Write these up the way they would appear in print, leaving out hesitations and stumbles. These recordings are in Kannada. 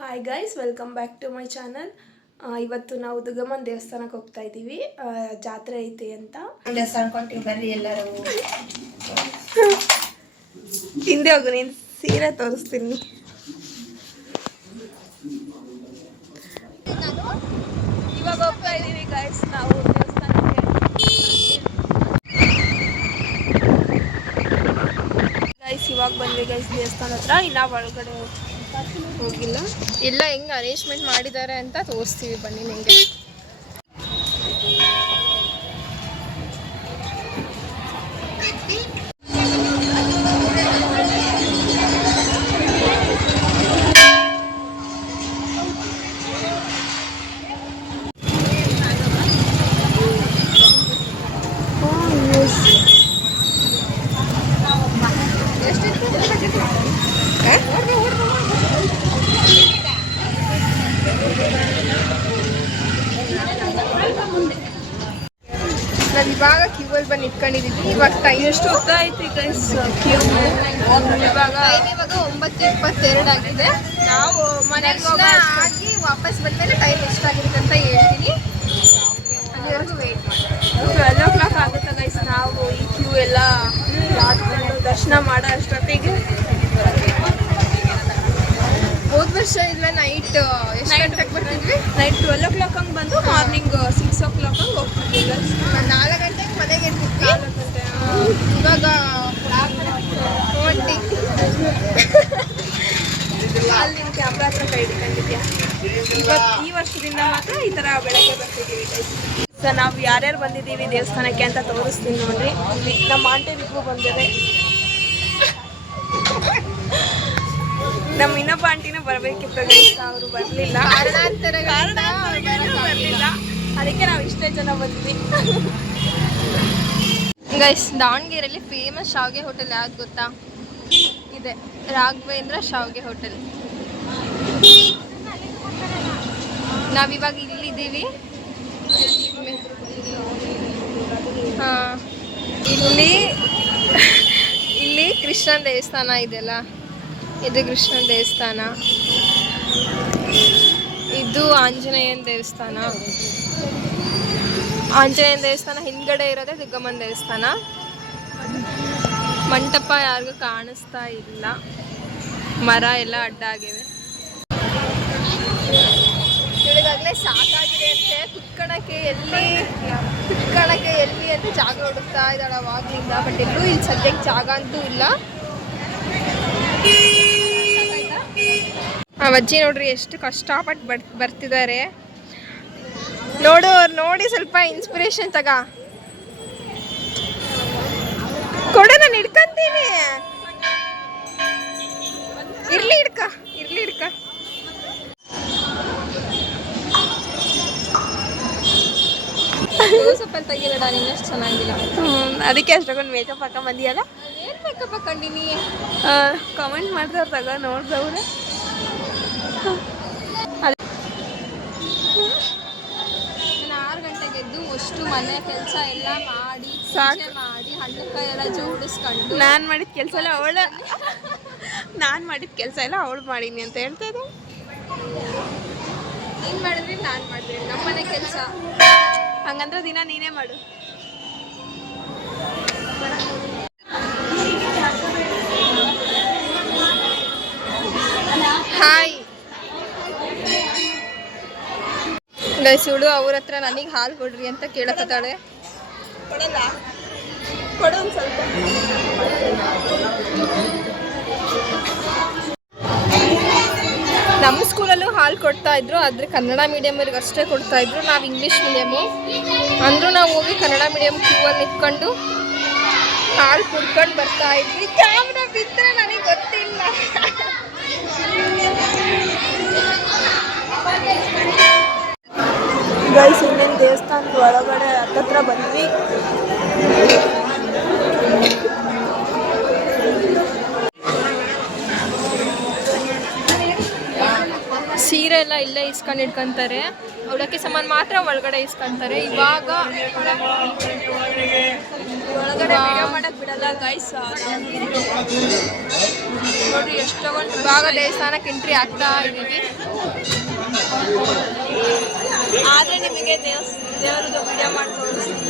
Hi guys, welcome back to my channel. ಇವತ್ತು ನಾವು ದುರ್ಗಮ್ಮನ ದೇವಸ್ಥಾನಕ್ಕೆ ಹೋಗ್ತಾ ಇದ್ದೀವಿ. ಜಾತ್ರೆ ಐತೆ ಅಂತ. ದೇವಸ್ಥಾನಕ್ಕೆ ಬರ್ರಿ ಎಲ್ಲರೂ. ಹಿಂದೆ ಹೋಗು, ನೀನು ಸೀರೆ ತೋರಿಸ್ತೀನಿ. ಇವಾಗ ಹೋಗ್ತಾ ಇದ್ದೀವಿ ಗೈಸ್ ನಾವು ದೇವಸ್ಥಾನಕ್ಕೆ. ಗೈಸ್ ಇವಾಗ ಬಂದ್ವಿ ಗೈಸ್ ದೇವಸ್ಥಾನ ಹತ್ರ. ಇನ್ನ ಒಳಗಡೆ ಹೋಗಿಲ್ಲ. ಎಲ್ಲ ಹೆಂಗ್ ಅರೇಂಜ್ಮೆಂಟ್ ಮಾಡಿದ್ದಾರೆ ಅಂತ ತೋರಿಸ್ತೀವಿ ಬನ್ನಿ ನಿಮಗೆ. ನಾವು ಇವಾಗ ಕ್ಯೂವಲ್ಲಿ ಬಂದು ನಿಂತ್ಕೊಂಡಿದ್ದೀವಿ. ಇವಾಗ ಟೈಮ್ ಎಷ್ಟು ಹೊತ್ತ ಐತಿ ಗೈಸ್ ಕ್ಯೂ? ಇವಾಗ 9:22 ಆಗಿದೆ. ನಾವು ಮನೆಗೆ ಆಗಿ ವಾಪಸ್ ಬಂದಮೇಲೆ ಟೈಮ್ ಎಷ್ಟಾಗಿರುತ್ತೆ ಅಂತ ಹೇಳ್ತೀನಿ. ಅಲ್ಲಿವರೆಗೂ ವೇಟ್ ಮಾಡಿ. 12 o'clock ಆಗುತ್ತೆ ಗೈಸ್. ನಾವು ಈ ಕ್ಯೂ ಎಲ್ಲ ದರ್ಶನ ಮಾಡೋ ಅಷ್ಟೊತ್ತಿಗೆ ಹೋದ ವರ್ಷ ಇಲ್ಲ ನೈಟ್ ಎಷ್ಟು ಗಂಟೆಗೆ ಬರ್ತಿದ್ವಿ? ನೈಟ್ 12 o'clock ಹಂಗೆ ಬಂದು ಮಾರ್ನಿಂಗ್ 6 o'clock ಹಂಗೆ ಹೋಗ್ತಿದ್ವಿ ಗೈಸ್. 4 ಗಂಟೆಗೆ ಮನೆಗೆ ಇರ್ತಿದ್ವಿ. 4 ಗಂಟೆ ಇವಾಗ 20 ಅಲ್ಲಿ ನಿಮ್ಮ ಕ್ಯಾಮ್ರಾ ಹತ್ರ ಕೈ ಹಿಡ್ಕೊಂಡಿದ್ಯಾ? ಇವತ್ತು ಈ ವರ್ಷದಿಂದ ಮಾತ್ರ ಈ ಥರ ಬೆಳಗ್ಗೆ ಬರ್ತಿದ್ದೀವಿ ಗೈಸ್. ಸರ್ ನಾವು ಯಾರ್ಯಾರು ಬಂದಿದ್ದೀವಿ ದೇವಸ್ಥಾನಕ್ಕೆ ಅಂತ ತೋರಿಸ್ತೀನಿ ನೋಡ್ರಿ. ನಮ್ಮ ಆಂಟಿಗೂ ಬಂದಿದೆ. ನಮ್ಮ ಇನ್ನೊಬ್ಬ ಆಂಟಿನೂ ಬರಬೇಕಿತ್ತು ಗೈಸ್, ಅವರು ಬರಲಿಲ್ಲ. ಕಾರಣಾಂತರಗಳಿಂದ ಬರಲಿಲ್ಲ. ಅದಕ್ಕೆ ನಾವು ಇಷ್ಟೇ ಜನ ಬಂದ್ವಿ ಗೈಸ್. ದಾವಣಗೆರೆಯಲ್ಲಿ ಫೇಮಸ್ ಶಾವಿಗೆ ಹೋಟೆಲ್ ಯಾವ್ದು ಗೊತ್ತಾ? ಇದೆ, ರಾಘವೇಂದ್ರ ಶಾವಿಗೆ ಹೋಟೆಲ್. ನಾವಿವಾಗ ಇಲ್ಲಿದ್ದೀವಿ. ಇಲ್ಲಿ ಕೃಷ್ಣನ ದೇವಸ್ಥಾನ ಇದೆಯಲ್ಲ, ಇದು ಕೃಷ್ಣನ ದೇವಸ್ಥಾನ. ಇದು ಆಂಜನೇಯನ ದೇವಸ್ಥಾನ. ಆಂಜನೇಯನ ದೇವಸ್ಥಾನ ಹಿಂದ್ಗಡೆ ಇರೋದೇ ದುರ್ಗಮ್ಮನ ದೇವಸ್ಥಾನ. ಮಂಟಪ ಯಾರಿಗೂ ಕಾಣಿಸ್ತಾ ಇಲ್ಲ, ಮರ ಎಲ್ಲ ಅಡ್ಡ ಆಗಿವೆ. ಇವಳಿಗಾಗಲೇ ಸಾಕಾಗಿದೆ ಅಂತೆ. ಕುತ್ಕೊಳ್ಳೋಕ್ಕೆ ಎಲ್ಲಿ ಅಂತ ಜಾಗ ಹುಡುಕ್ತಾ ಇದ್ದಾಳೆ ಅವಾಗಲಿಂದ. ಬಟ್ ಎಲ್ಲೂ ಇಲ್ಲಿ ಸದ್ಯಕ್ಕೆ ಜಾಗ ಅಂತೂ ಇಲ್ಲ. ಆ ಅಜ್ಜಿ ನೋಡ್ರಿ ಎಷ್ಟು ಕಷ್ಟಪಟ್ಟು ಬರ್ತಿದ್ದಾರೆ. ನೋಡು, ಅವ್ರು ನೋಡಿ ಸ್ವಲ್ಪ ಇನ್ಸ್ಪಿರೇಷನ್ ತಗ. ಕೊಡು, ನಾನು ಹಿಡ್ಕೊಂತೀನಿ. ಇರ್ಲಿ ಹಿಡ್ಕ. ಸ್ವಲ್ಪ ತೆಗಿಬೇಡ, ನೀನಷ್ಟು ಚೆನ್ನಾಗಿಲ್ಲ. ಅದಕ್ಕೆ ಅಷ್ಟೊಂದು ಮೇಕಪ್ ಹಾಕ ಬಂದಿಯಲ್ಲ. ಏನು ಮೇಕಪ್ ಹಾಕೊಂಡಿನಿ? ಕಮೆಂಟ್ ಮಾಡ್ತಾರೆ ತಗ, ನೋಡ್ದವ್ರೆ. ನಾನು 6 ಗಂಟೆಗೆ ಎದ್ದು ಅಷ್ಟು ಮನೆ ಕೆಲಸ ಎಲ್ಲ ಮಾಡಿ ಮಾಡಿ ಹಣ್ಣುಕಾಯಿ ಎಲ್ಲ ಜೋಡಿಸ್ಕೊಂಡು ನಾನು ಮಾಡಿದ ಕೆಲಸ ಎಲ್ಲ ಅವಳು ಮಾಡೀನಿ ಅಂತ ಹೇಳ್ತಾ ಇದ್ದೆ. ನೀನು ಮಾಡಿದ್ರಿ, ನಾನು ಮಾಡಿದ್ರಿ, ನಮ್ಮ ಮನೆ ಕೆಲಸ. ಹಂಗಂದ್ರೆ ದಿನ ನೀನೇ ಮಾಡು. ಹಾಯ್ ಗೈಸ್, ಇವಳು ಅವ್ರ ಹತ್ರ ನನಗೆ ಹಾಲು ಕೊಡ್ರಿ ಅಂತ ಕೇಳಕತ್ತಾಳೆ. ಕೊಡಲ್ಲ, ಕೊಡು ಒಂದು ಸ್ವಲ್ಪ. ನಮ್ಮ ಸ್ಕೂಲಲ್ಲೂ ಹಾಲು ಕೊಡ್ತಾ ಇದ್ರು, ಆದರೆ ಕನ್ನಡ ಮೀಡಿಯಮ್ಗೆ ಅಷ್ಟೇ ಕೊಡ್ತಾ ಇದ್ರು. ನಾವು ಇಂಗ್ಲೀಷ್ ಮೀಡಿಯಮು ಅಂದರೂ ನಾವು ಹೋಗಿ ಕನ್ನಡ ಮೀಡಿಯಮ್ ಕ್ಯೂವಲ್ಲಿ ನಿಂತ್ಕೊಂಡು ಹಾಲು ಕುಡ್ಕೊಂಡು ಬರ್ತಾ ಇದ್ವಿ. ಕ್ಯಾಮ್ರಾ ಬಿದ್ದರೆ ನನಗೆ ಗೊತ್ತಿಲ್ಲ. ಗೈಸ್, ಇನ್ನೇನು ದೇವಸ್ಥಾನದ ಒಳಗಡೆ ಹತ್ತತ್ರ ಬಂದ್ವಿ. ಸೀರೆ ಎಲ್ಲ ಇಲ್ಲೇ ಇಸ್ಕೊಂಡು ಇಟ್ಕೊಂತಾರೆ. ಅವಳಕ್ಕೆ ಸಾಮಾನು ಮಾತ್ರ ಒಳಗಡೆ ಇಸ್ಕೊಂತಾರೆ. ಇವಾಗ ಒಳಗಡೆ ವಿಡಿಯೋ ಮಾಡಕ್ಕೆ ಬಿಡಲ್ಲ ಗೈಸ್. ನೋಡಿ ಎಷ್ಟು ತಗೊಂಡು ಇವಾಗ ದೇವಸ್ಥಾನಕ್ಕೆ ಎಂಟ್ರಿ ಆಗ್ತಾ ಇದ್ದೀವಿ. ಆದರೆ ನಿಮಗೆ ದೇವರದ್ದು ವಿಡಿಯೋ ಮಾಡಿ ತೋರಿಸ್ತೀನಿ.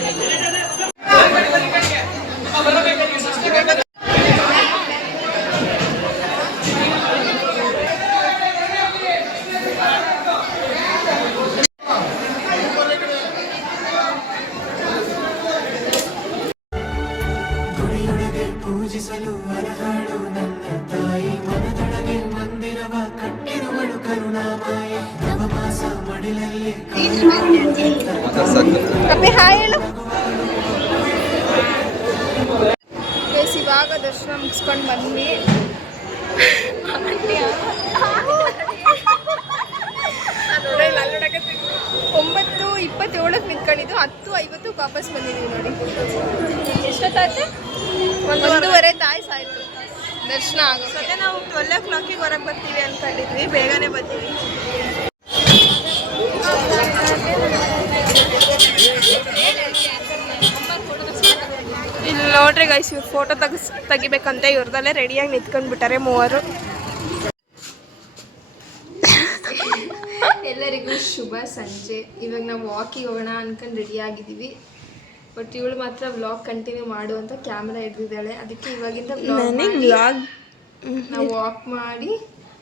ಪೂಜಿಸಲು ಹರಹಾಳು ನನ್ನ ತಾಯಿ ಮನದೊಳಗೆ ಮಂದಿರವ ಕಟ್ಟಿರುವಳು ಕರುಣಾಮಾಯಿ ನವಮಾಸ ಮಡಿಲಲ್ಲಿ ಅಪ್ಪಿ ಹಾಯ್ ಹೇಳು. ಇವಾಗ ದರ್ಶನ ಮುಗಿಸ್ಕೊಂಡು ಬಂದ್ವಿ. 9:27 ನಿಂತ್ಕೊಂಡಿದ್ದು 10:50 ವಾಪಸ್ ಬಂದಿದ್ದೀವಿ ನೋಡಿ. ಎಷ್ಟೊತ್ತಾಯ್ತು? 1:30 ತಾಯ್ಸ್ ಆಯಿತು ದರ್ಶನ ಆಗೋದು. ಮತ್ತೆ ನಾವು 12 o'clock ಹೊರಗೆ ಬರ್ತೀವಿ ಅಂದ್ಕೊಂಡಿದ್ವಿ, ಬೇಗನೆ ಬಂದೀವಿ. ಇಲ್ಲಿ ನೋಡ್ರಿ ಗೈಸ್, ಇವ್ರು ಫೋಟೋ ತೆಗಿಬೇಕಂತ ಇವ್ರದಲ್ಲೇ ರೆಡಿಯಾಗಿ ನಿಂತ್ಕೊಂಡ್ಬಿಟ್ಟಾರೆ ಮೂವರು. ಎಲ್ಲರಿಗೂ ಶುಭ ಸಂಜೆ. ಇವಾಗ ನಾವು ವಾಕಿಗೆ ಹೋಗೋಣ ಅನ್ಕೊಂಡು ರೆಡಿ ಆಗಿದ್ದೀವಿ. ಬಟ್ ಇವಳು ಮಾತ್ರ ವ್ಲಾಗ್ ಕಂಟಿನ್ಯೂ ಮಾಡು ಅಂತ ಕ್ಯಾಮ್ರಾ ಹಿಡ್ದಿದ್ದಾಳೆ. ಅದಕ್ಕೆ ಇವಾಗಿಂದ ವ್ಲಾಗ್ ನಾವು ವಾಕ್ ಮಾಡಿ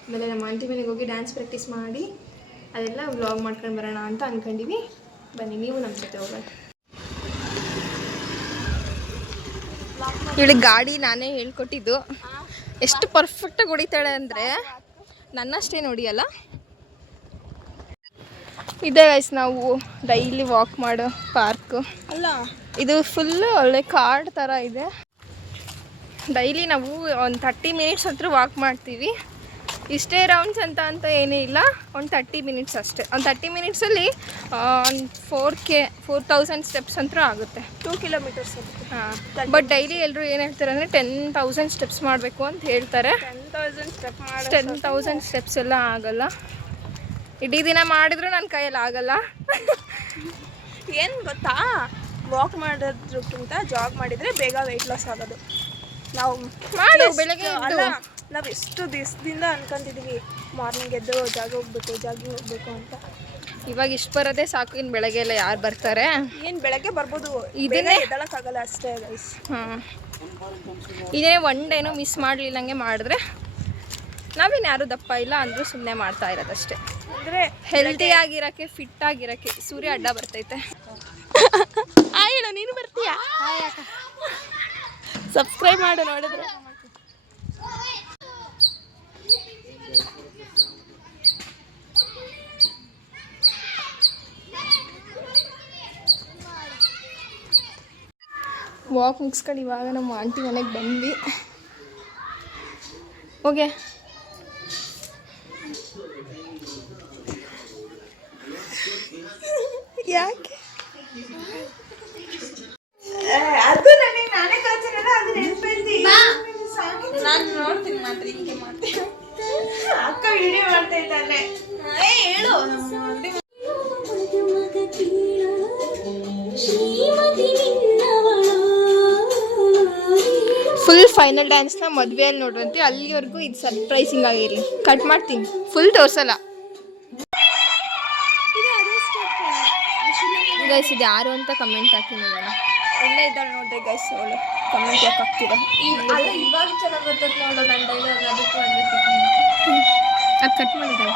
ಆಮೇಲೆ ನಮ್ಮ ಆಂಟಿ ಮನೆಗೆ ಹೋಗಿ ಡ್ಯಾನ್ಸ್ ಪ್ರಾಕ್ಟೀಸ್ ಮಾಡಿ ಅದೆಲ್ಲ ವ್ಲಾಗ್ ಮಾಡ್ಕೊಂಡು ಬರೋಣ ಅಂತ ಅನ್ಕೊಂಡಿವಿ. ಬನ್ನಿ ನೀವು ನಮ್ಮ ಜೊತೆ ಹೋಗೋಣ. ಇವಳಿಗೆ ಗಾಡಿ ನಾನೇ ಹೇಳ್ಕೊಟ್ಟಿದ್ದು. ಎಷ್ಟು ಪರ್ಫೆಕ್ಟಾಗಿ ಹೊಡಿತಾಳೆ ಅಂದರೆ ನನ್ನಷ್ಟೇ ನೋಡಿಯಲ್ಲ. ಇದೆ ಗೈಸ್ ನಾವು ಡೈಲಿ ವಾಕ್ ಮಾಡೋ ಪಾರ್ಕು. ಅಲ್ಲ, ಇದು ಫುಲ್ಲು ಒಳ್ಳೆ ಕಾಡ್ ಥರ ಇದೆ. ಡೈಲಿ ನಾವು ಒಂದು 30 ಮಿನಿಟ್ಸ್ ಹತ್ರ ವಾಕ್ ಮಾಡ್ತೀವಿ. ಇಷ್ಟೇ ರೌಂಡ್ಸ್ ಅಂತ ಏನೂ ಇಲ್ಲ, ಒಂದು 30 ಮಿನಿಟ್ಸ್ ಅಷ್ಟೇ. ಒಂದು 30 ಮಿನಿಟ್ಸಲ್ಲಿ ಒಂದು 4,000 ಸ್ಟೆಪ್ಸ್ ಅಂತೂ ಆಗುತ್ತೆ. 2 kilometers. ಹಾಂ, ಬಟ್ ಡೈಲಿ ಎಲ್ಲರೂ ಏನು ಹೇಳ್ತಾರೆ ಅಂದರೆ 10,000 ಸ್ಟೆಪ್ಸ್ ಮಾಡಬೇಕು ಅಂತ ಹೇಳ್ತಾರೆ. 10,000 ಸ್ಟೆಪ್ 10,000 ಸ್ಟೆಪ್ಸ್ ಎಲ್ಲ ಆಗಲ್ಲ. ಇಡೀ ದಿನ ಮಾಡಿದ್ರು ನನ್ನ ಕೈಯಲ್ಲಿ ಆಗಲ್ಲ. ಏನು ಗೊತ್ತಾ, ವಾಕ್ ಮಾಡೋದ್ರಕ್ಕಿಂತ ಜಾಗ್ ಮಾಡಿದರೆ ಬೇಗ ವೆಯ್ಟ್ ಲಾಸ್ ಆಗೋದು. ನಾವು ಮಾಡು ಬೆಳಗ್ಗೆ ಅಲ್ಲ, ನಾವು ಎಷ್ಟು ದಿವಸದಿಂದ ಅನ್ಕೊಂತಿದ್ದೀವಿ ಮಾರ್ನಿಂಗ್ ಎದ್ದು ಜಾಗಿಂಗ್ ಹೋಗ್ಬೇಕು ಅಂತ. ಇವಾಗ ಇಷ್ಟು ಬರೋದೇ ಸಾಕು. ಇನ್ನು ಬೆಳಗ್ಗೆ ಎಲ್ಲ ಯಾರು ಬರ್ತಾರೆ? ಏನು ಬೆಳಗ್ಗೆ ಬರ್ಬೋದು, ಇದನ್ನೇ ಎದ್ದಳಕ್ಕಾಗಲ್ಲ ಅಷ್ಟೇ ಗೈಸ್. ಹಾಂ, ಇದೇ ಒನ್ ಡೇನೂ ಮಿಸ್ ಮಾಡಲಿಲ್ಲಂಗೆ ಮಾಡಿದ್ರೆ ನಾವೇನು ಯಾರೂ ದಪ್ಪ ಇಲ್ಲ ಅಂದರೂ ಸುಮ್ಮನೆ ಮಾಡ್ತಾ ಇರೋದಷ್ಟೇ. ಅಂದರೆ ಹೆಲ್ದಿ ಆಗಿರೋಕ್ಕೆ, ಫಿಟ್ ಆಗಿರೋಕ್ಕೆ ಸೂರ್ಯ ಅಡ್ಡ ಬರ್ತೈತೆ. ಹೇಳು, ನೀನು ಬರ್ತೀಯಾ? ಸಬ್ಸ್ಕ್ರೈಬ್ ಮಾಡು ನೋಡಿದ್ರೆ. ವಾಕ್ ಮುಗಿಸ್ಕೊಂಡು ಇವಾಗ ನಮ್ಮ ಆಂಟಿ ಮನೆಗೆ ಬಂದ್ವಿ. ಓಕೆ, ಯಾಕೆ ಅದು ನನಗೆ ನಾನೇ ಕಳ್ಸಿರಲ್ಲ, ಅದು ನೆನಪೈತಿ. ನಾನು ನೋಡ್ತೀನಿ ಮಾತ್ರ ಹಿಂಗೆ ಮಾಡ್ತೀನಿ. ಅಕ್ಕ ವಿಡಿಯೋ ಮಾಡ್ತಾ ಇದ್ದಾನೆ. ಹೇಳು. ಫುಲ್ ಫೈನಲ್ ಡ್ಯಾನ್ಸ್ನ ಮದುವೆಯಲ್ಲಿ ನೋಡ್ರಂತೆ. ಅಲ್ಲಿವರೆಗೂ ಇದು ಸರ್ಪ್ರೈಸಿಂಗ್ ಆಗಿರಲಿ. ಕಟ್ ಮಾಡ್ತೀನಿ, ಫುಲ್ ತೋರಿಸಲ್ಲ ಗೈಸ್. ಇದು ಯಾರು ಅಂತ ಕಮೆಂಟ್ ಹಾಕಿ ನೋಡೋಣ. ಒಳ್ಳೆ ಇದ್ದಾಳೆ ನೋಡ್ರಿ ಗೈಸ್, ಅವಳು ಕಮೆಂಟ್ ಯಾಕೆ ಹಾಕ್ತೀರಾ? ಅಲ್ಲ, ಇವಾಗ ಚೆನ್ನಾಗಿ ಬರ್ತದೆ ನೋಡೋ ನನ್ನ ಡೈಲಾಗ್. ಅದಕ್ಕೆ ಅದು ಕಟ್ ಮಾಡಿದ್ದಾಳೆ.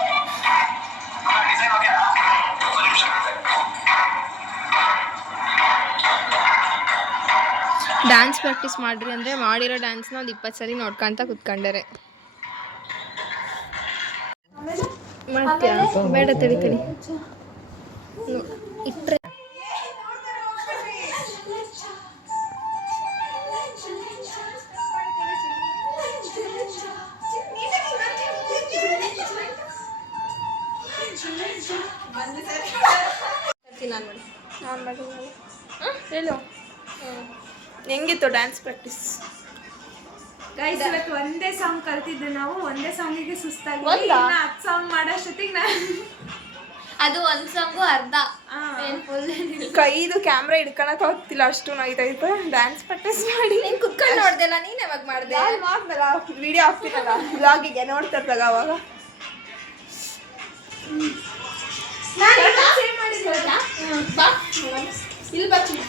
ಡ್ಯಾನ್ಸ್ ಪ್ರಾಕ್ಟೀಸ್ ಮಾಡ್ರಿ ಅಂದರೆ ಮಾಡಿರೋ ಡ್ಯಾನ್ಸ್ನ ಒಂದು 20 ಸರಿ ನೋಡ್ಕೊಂತ ಕುತ್ಕೊಂಡರೆ. ಮಾಡ್ತೀಯಾ? ಬೇಡ, ತಡಿ ಇಟ್ಟರೆ ನಾನು ಮಾಡಿ ಹೇಳು. ಹೆಂಗಿತ್ತು ಡ್ಯಾನ್ಸ್ ಪ್ರಾಕ್ಟೀಸ್? ಗೈಸ್, ಇವತ್ತು ಒಂದೇ ಸಾಂಗ್ ಕಲ್ತಿದ್ದು ನಾವು. ಒಂದೇ ಸಾಂಗಿಗೆ ಸುಸ್ತಾಗಿ 10 ಸಾಂಗ್ ಮಾಡೋಷ್ಟೊತ್ತಿಗೆ ಅದು ಒಂದು ಸಾಂಗು ಅರ್ಧ ಕೈದು ಕ್ಯಾಮ್ರಾ ಹಿಡ್ಕೊಳಕ್ ಆಗ್ತಿಲ್ಲ, ಅಷ್ಟು ನೋಯ್ತೈತೆ. ಡ್ಯಾನ್ಸ್ ಪ್ರಾಕ್ಟೀಸ್ ಮಾಡಿ ನೀನು ಕುತ್ಕೊಂಡು ನೋಡ್ದೆಲ್ಲ, ನೀನು ಯಾವಾಗ ಮಾಡಿದೆ? ಮಾಡ್ದಲ್ಲ, ವಿಡಿಯೋ ಹಾಕ್ತೀನಲ್ಲ ಬ್ಲಾಗಿಗೆ, ನೋಡ್ತಿರ್ತಾಗ ಅವಾಗ. ಇಲ್ಲಿ ಬರ್ತೀನಿ.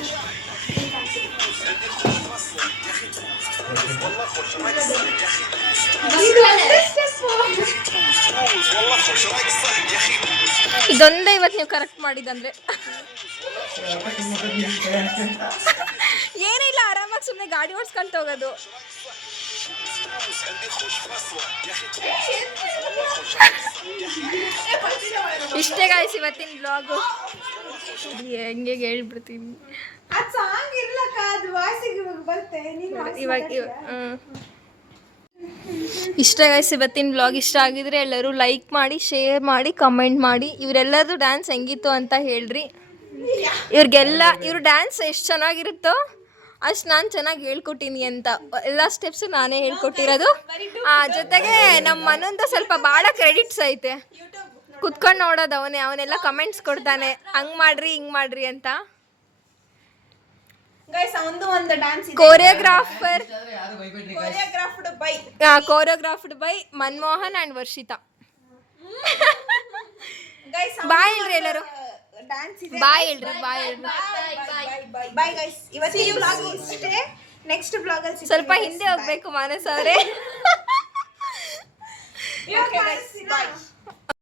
ಇದೊಂದೇ ಇವತ್ತು ನೀವು ಕರೆಕ್ಟ್ ಮಾಡಿದಂದ್ರೆ ಏನಿಲ್ಲ, ಆರಾಮಾಗಿ ಸುಮ್ಮನೆ ಗಾಡಿ ಓಡಿಸ್ಕೊಂತ ಹೋಗೋದು. ಇಷ್ಟೇ ಗಾಯ್ಸ್ ಇವತ್ತಿನ ಬ್ಲಾಗು. ಹೆಂಗೆ ಹೇಳ್ಬಿಡ್ತೀನಿ ಇವಾಗ. ಇಷ್ಟ ಗಾಯ್ಸ್ ಇವತ್ತಿನ ಬ್ಲಾಗ್. ಇಷ್ಟ ಆಗಿದ್ರೆ ಎಲ್ಲರೂ ಲೈಕ್ ಮಾಡಿ, ಶೇರ್ ಮಾಡಿ, ಕಮೆಂಟ್ ಮಾಡಿ. ಇವರೆಲ್ಲರದು ಡ್ಯಾನ್ಸ್ ಹೆಂಗಿತ್ತು ಅಂತ ಹೇಳ್ರಿ. ಇವ್ರ ಡ್ಯಾನ್ಸ್ ಎಷ್ಟು ಚೆನ್ನಾಗಿರುತ್ತೋ ಅಷ್ಟು ನಾನು ಚೆನ್ನಾಗಿ ಹೇಳ್ಕೊಟ್ಟಿನಿ ಅಂತ. ಎಲ್ಲ ಸ್ಟೆಪ್ಸು ನಾನೇ ಹೇಳ್ಕೊಟ್ಟಿರೋದು. ಜೊತೆಗೆ ನಮ್ಮ ಮನೊಂದು ಸ್ವಲ್ಪ ಭಾಳ ಕ್ರೆಡಿಟ್ಸ್ ಐತೆ. ಕುತ್ಕೊಂಡು ನೋಡೋದು ಅವನೆಲ್ಲ ಕಮೆಂಟ್ಸ್ ಕೊಡ್ತಾನೆ, ಹಂಗೆ ಮಾಡ್ರಿ ಹಿಂಗೆ ಮಾಡ್ರಿ ಅಂತ. ಕೋರಿಯೋಗ್ರಾಫ್ಡ್ ಬೈ ಮನ್ಮೋಹನ್ ಆ್ಯಂಡ್ ವರ್ಷಿತಾ. ಬಾಯ್ ಹೇಳ್ರಿ ಎಲ್ಲರೂ, ಬಾಯ್ ಹೇಳ್ರಿ, ಬಾಯ್ ಹೇಳ್ರಿ. ನೆಕ್ಸ್ಟ್ ಬ್ಲಾಗ್ ಅಲ್ಲಿ ಸ್ವಲ್ಪ ಹಿಂದೆ ಹೋಗ್ಬೇಕು ಮಾನಸ್ ಅವರೇ.